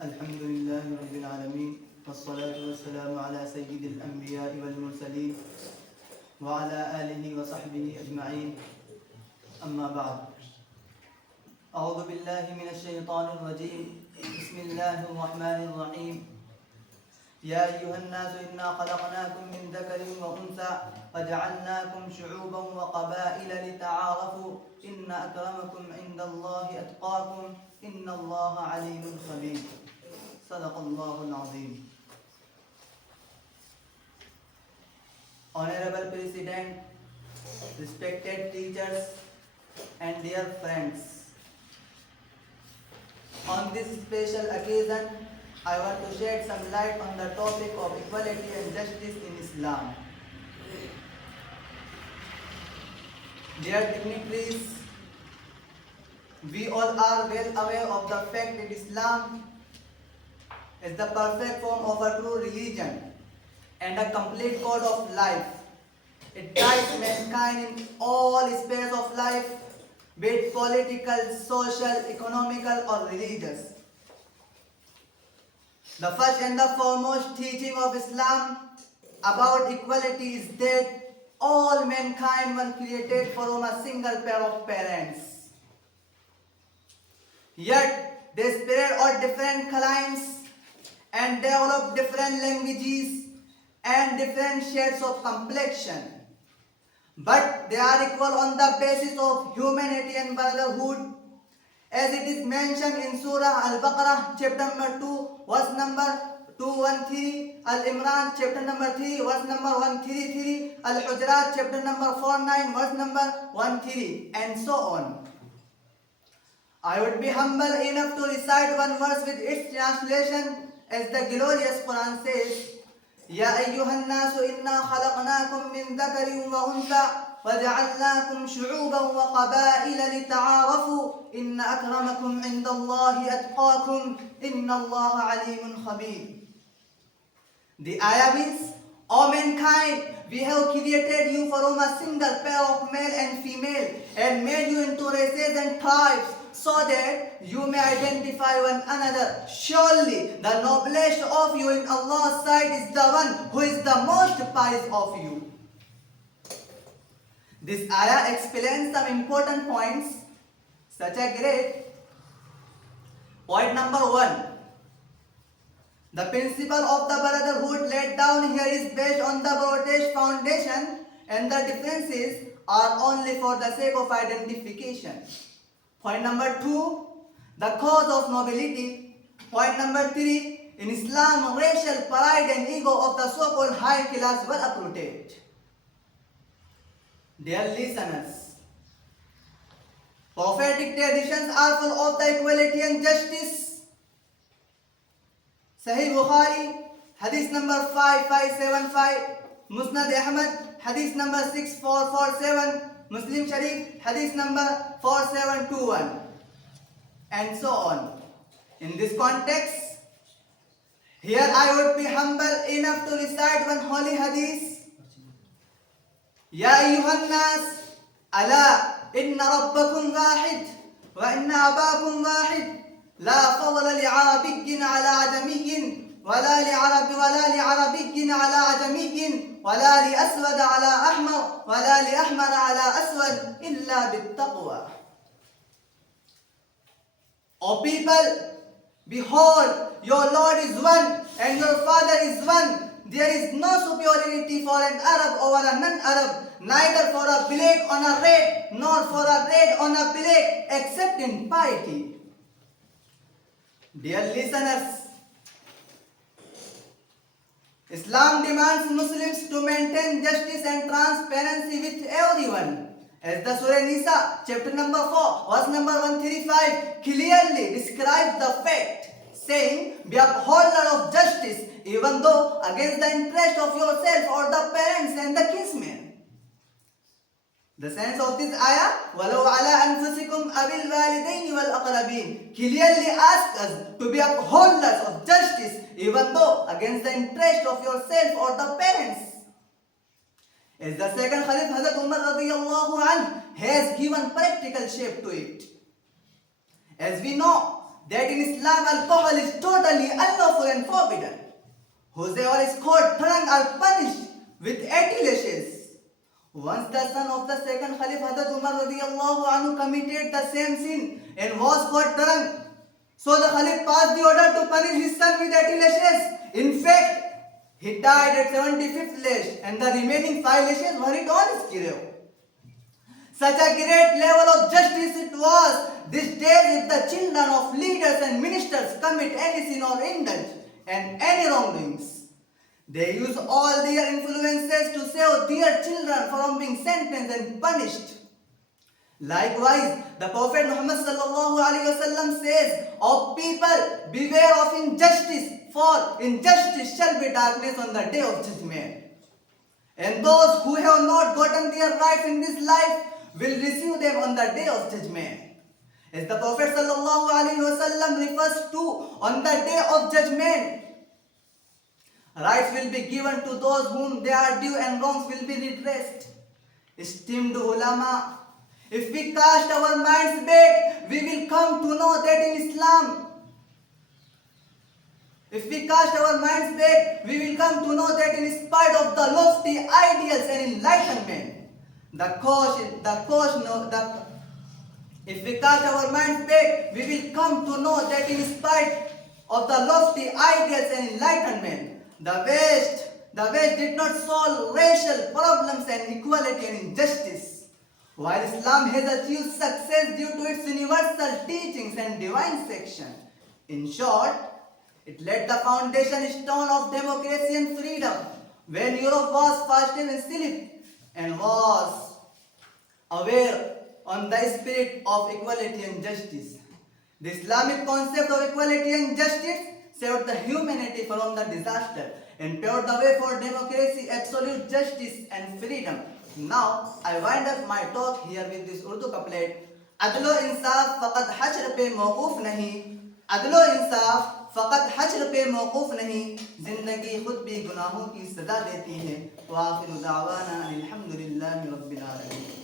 الحمد لله رب العالمين والصلاة والسلام على سيد الأنبياء والمرسلين وعلى آله وصحبه أجمعين أما بعد أعوذ بالله من الشيطان الرجيم بسم الله الرحمن الرحيم يا أيها الناس إنا خلقناكم من ذكر وأنثى وجعلناكم شعوبا وقبائل لتعارفوا إن أكرمكم عند الله أتقاكم إن الله عليم خبير صدق الله العظيم. Honorable President, respected teachers and dear friends, on this special occasion I want to shed some light on the topic of equality and justice in Islam. Dear dignitaries, we all are well aware of the fact that Islam is the perfect form of a true religion and a complete code of life. It guides mankind in all spheres of life, be it political, social, economical or religious. The first and the foremost teaching of Islam about equality is that all mankind were created from a single pair of parents. Yet they spread out different climes and develop different languages and different shades of complexion. But they are equal on the basis of humanity and brotherhood, as it is mentioned in Surah Al-Baqarah, chapter number 2, verse number 213, Al-Imran, chapter number 3, verse number 133, Al-Hujurat, chapter number 49, verse number 130, and so on. I would be humble enough to recite one verse with its translation, as the glorious Quran says, يا أيها الناس إنا خلقناكم من ذكر وأنثى وجعلناكم شعوبا وقبائل لتعارفوا إن أكرمكم عند الله أتقاكم إن الله عليم خبير. The ayah means, O mankind, we have created you from a single pair of male and female and made you into races and tribes, so that you may identify one another. Surely the noblest of you in Allah's sight is the one who is the most pious of you. This ayah explains some important points, such as great. Point number 1. The principle of the brotherhood laid down here is based on the broadest foundation, and the differences are only for the sake of identification. Point number 2, the cause of nobility. Point number 3, in Islam, racial pride and ego of the so-called high class were uprooted. Dear listeners, prophetic traditions are full of the equality and justice. Sahih Bukhari, hadith number 5575, Musnad Ahmad, hadith number 6447, Muslim Sharif, hadith number 4721, and so on. In this context, here I would be humble enough to recite one holy hadith. Ya ayyuhan nas, ala inna rabbakum wahid, wa inna abakum wahid, la fadla li'arabiyyin ala ajamiyyin, ولا لعربي على عجمي ولا لأسود على أحمر ولا لأحمر على أسود إلا بالتقوى. O people, behold, your Lord is one and your Father is one. There is no superiority for an Arab over a non-Arab, neither for a black on a red, nor for a red on a black, except in piety. Dear listeners, Islam demands Muslims to maintain justice and transparency with everyone. As the Surah Nisa, chapter number 4, verse number 135, clearly describes the fact, saying, be upholder of justice, even though against the interest of yourself or the parents and the kinsmen. The sense of this ayah, وَلَوْ عَلَىٰ أَنفُسِكُمْ أَبِ الْوَالِدَيْنِ وَالْأَقْرَبِينَ, clearly asks us to be upholders of justice, even though against the interest of yourself or the parents. As the second Khalif, Hazrat Umar radiyallahu anhu, has given practical shape to it. As we know, that in Islam alcohol is totally unlawful and forbidden. Whosoever is caught drunk are punished with 80 lashes. Once the son of the second Caliph Hazrat Umar radiallahu anhu committed the same sin and was caught drunk. So the Caliph passed the order to punish his son with 80 lashes. In fact, he died at 75th lash and the remaining 5 lashes were it on his grave. Such a great level of justice it was these days if the children of leaders and ministers commit any sin or indulge in any wrongdoings. They use all their influences to save their children from being sentenced and punished. Likewise, the Prophet Muhammad sallallahu alaihi wasallam says, "O people, beware of injustice, for injustice shall be darkness on the day of judgment. And those who have not gotten their rights in this life will receive them on the day of judgment." As the Prophet sallallahu alaihi wasallam refers to, on the day of judgment, rights will be given to those whom they are due and wrongs will be redressed. Esteemed ulama, if we cast our minds back, we will come to know that in Islam, in spite of the lofty ideals and enlightenment, if we cast our minds back, we will come to know that in spite of the lofty ideals and enlightenment, the West did not solve racial problems and equality and injustice, while Islam has achieved success due to its universal teachings and divine section. In short, it laid the foundation stone of democracy and freedom when Europe was fast and asleep and was aware on the spirit of equality and justice. The Islamic concept of equality and justice saved the humanity from the disaster and paved the way for democracy, absolute justice and freedom. Now, I wind up my talk here with this Urdu couplet. अदलो इंसाफ फ़कत हश्र पे मौकूफ़ नहीं, अदलो इंसाफ फ़कत हश्र पे मौकूफ़ नहीं, ज़िंदगी खुद भी गुनाहों की सज़ा देती है। व आखिरु दावाना अनिल हम्दुलिल्लाहि रब्बिल आलमीन।